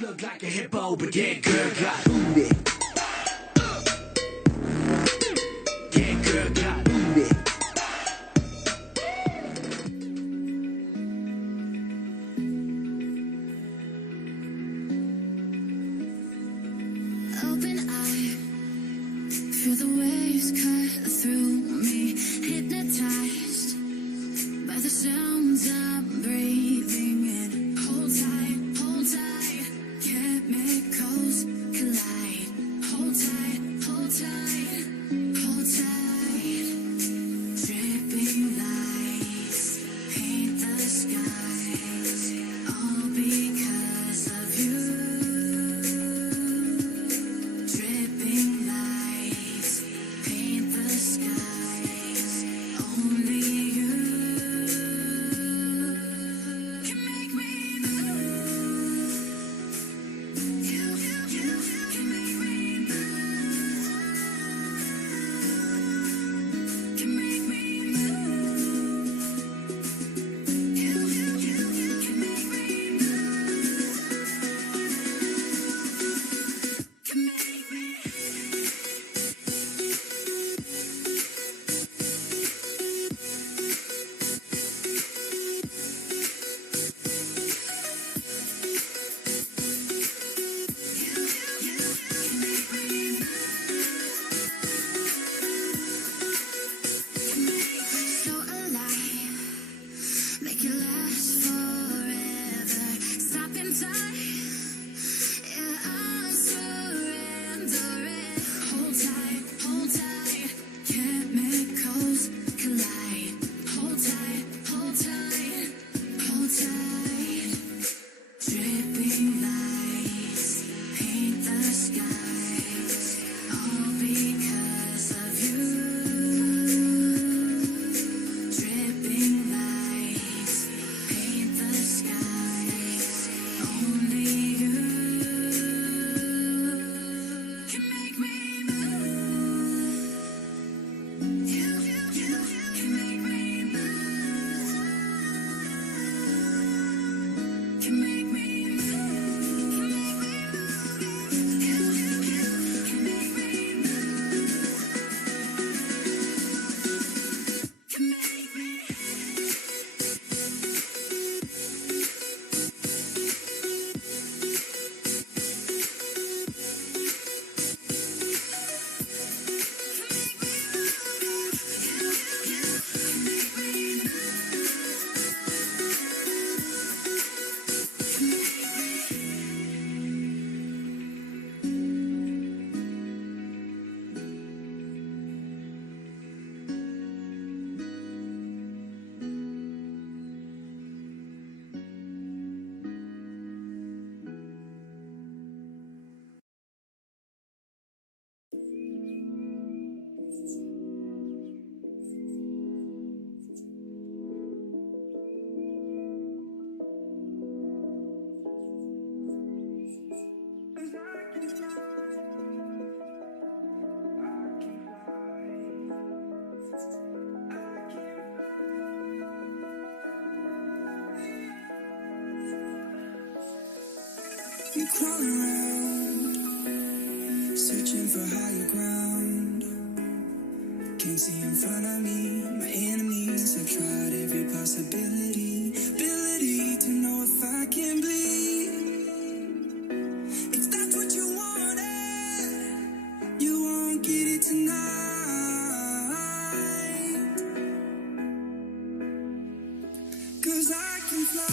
Look like a hippo, but that girl got booty. That girl got booty. Open eye, feel the waves cut through me, hypnotized by the sounds I'm breathing in. Hold tight, chemicals collide. Hold tight, hold tight. Dripping lights paint the skies, all because of you. Dripping lights paint the skies, only you can make me move. You can make me move. Can make me move. You can make me move. Can make me. So alive, make it last forever. Stop in time, yeah, I'm surrendering. Hold tight, chemicals collide. Hold tight, hold tight. Dripping lights paint the skies, all because of you. Dripping lights paint the skies, only you can make me move. You can make me move. Can make me move. Can make me move. You can make me move. Can make me. I'm crawling around, searching for higher ground. Can't see in front of me, my enemies have tried every possibility. Ability to know if I can bleed. If that's what you wanted, you won't get it tonight. 'Cause I can fly.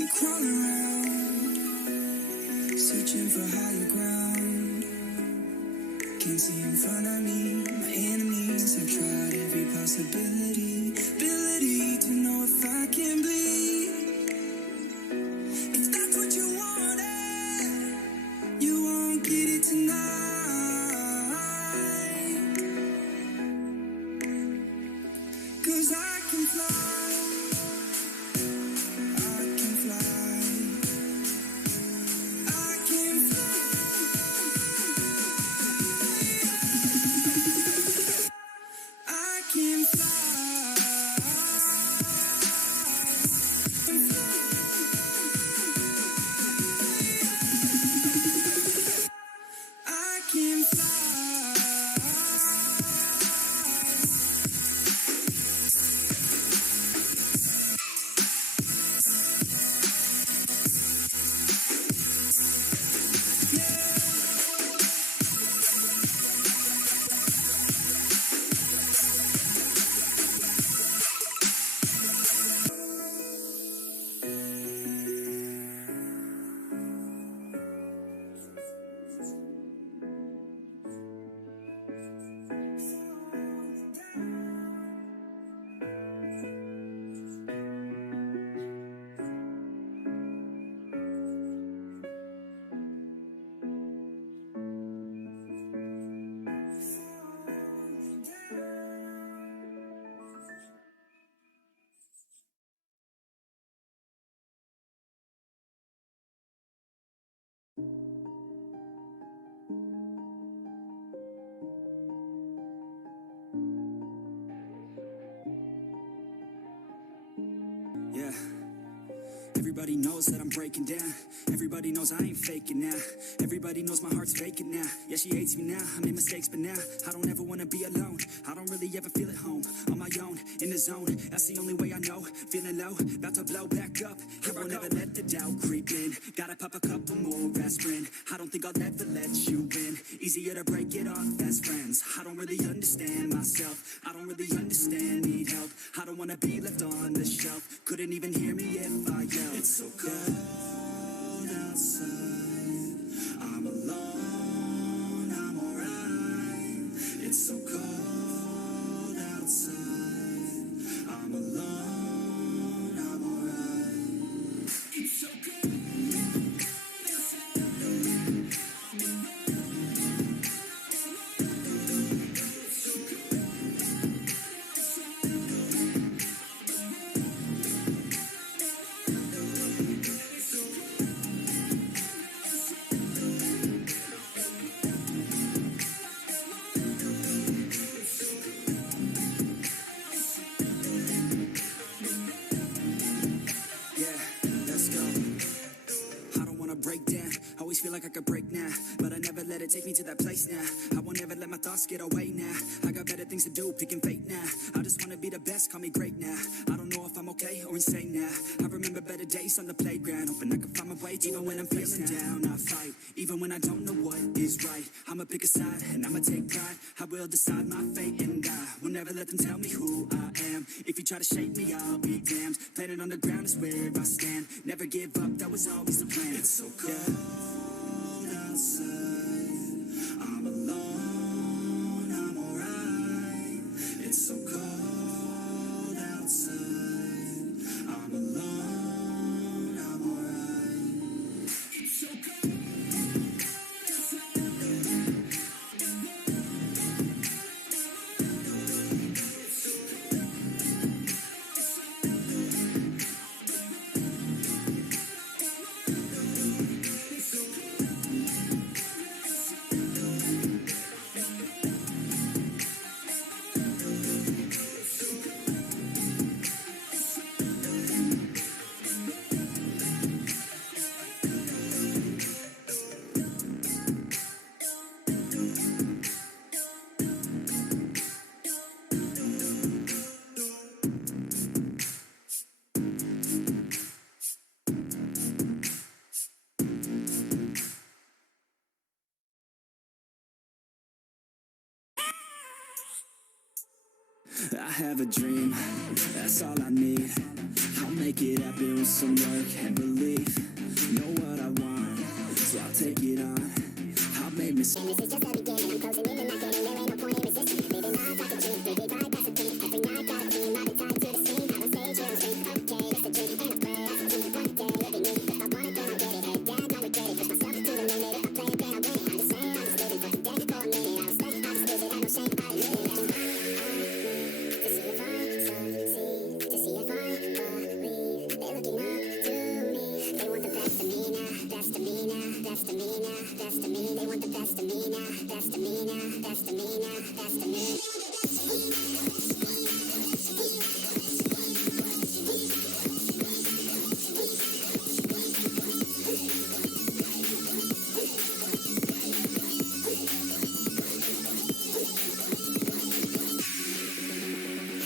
I'm crawling around, searching for higher ground. Can't see in front of me, my enemies. I've tried every possibility, ability to know if I can bleed. If that's what you wanted, you won't get it tonight. 'Cause I can fly, I can fly, I can fly, I can fly, I can fly. Yeah. Everybody knows that I'm breaking down. Everybody knows I ain't faking now. Everybody knows my heart's vacant now. Yeah, she hates me now. I made mistakes, but now I don't ever wanna be alone. I don't really ever feel at home. On my own, in the zone. That's the only way I know. Feeling low, about to blow back up. I won't ever let the doubt creep in. Gotta pop a couple more aspirin. I don't think I'll ever let you in. Easier to break it off as friends. I don't really understand myself. I don't really understand, need help. I don't wanna be left on the shelf. Couldn't even hear me if I yelled. It's so cold outside. I'm alone, I'm alright. It's so cold outside. I'm alone, I'm alright. It's so cold. Feel like I could break now, but I never let it take me to that place now. I won't ever let my thoughts get away now. I got better things to do, picking fate now. I just wanna be the best, call me great now. I don't know if I'm okay or insane now. I remember better days on the playground, hoping I can find my way. Even when I'm feeling down, I fight. Even when I don't know what is right, I'ma pick a side and I'ma take pride. I will decide my fate and I will never let them tell me who I am. If you try to shape me, I'll be damned. Planet on the ground is where I stand. Never give up, that was always the plan. It's so cold outside. I'm alone, I'm alright. It's so cold outside. I'm alone, I'm alright. It's so cold. I have a dream, that's all I need. I'll make it happen with some work and belief. Know what I want, so I'll take it on. I've made mistakes. This is just the beginning. I'm closing in and not getting there. Ain't no point in resisting. Living life like a dream. Baby, right past the dream. Every night got a dream. I've been tied to the scene. Out on stage, here on screen. Okay, it's a dream. And I pray as a team. One day it'll be me. If I want it, then I'll get it. Head down, don't regret it. Push myself to the limit. If I play it, then I'll win it. I'm just saying, I'm just living for today for a minute. I respect, I just lose it. Ain't no shame, I admit it. To see if I succeed. To see if I believe. They're looking up to me. They want the best of me now. Best of me now. Best of me now. Best of me. They want the best of me now. Best of me now. Best of me now. Best of me.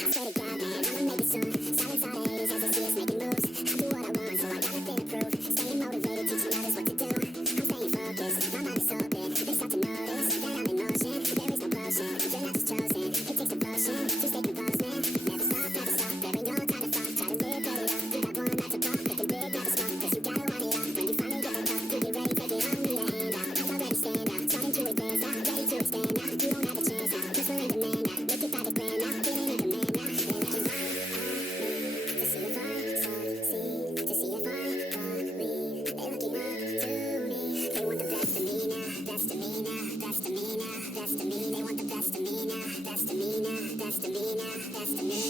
I swear to God, man, I'ma make it soon. Silence all the haters as they see us making moves. I do what I want, so I got nothing to prove. Staying motivated, teaching others what to do. I'm staying focused, my mind is open. They start to notice that I'm in motion. There is no potion, you're not just chosen. It takes devotion to stay composed, man. Never stop, never stop. There ain't no time to fall. Try to live, let it up. You got one night to pop, thinking big, never stop. 'Cause you gotta want it all. When you finally get that up, you get ready, take it on, need a hand out. I've already stand out, starting to advance now, ready to expand now. You don't have a chance now, 'cause we're in demand now. Make it 5 grand now, feeling in demand now. They're looking to see if I succeed, to see if I believe. They're looking up to me. They want the best of me now, best of me now, best of me now, best of me. They want the best of me now, best of me now, best of me now, best of me.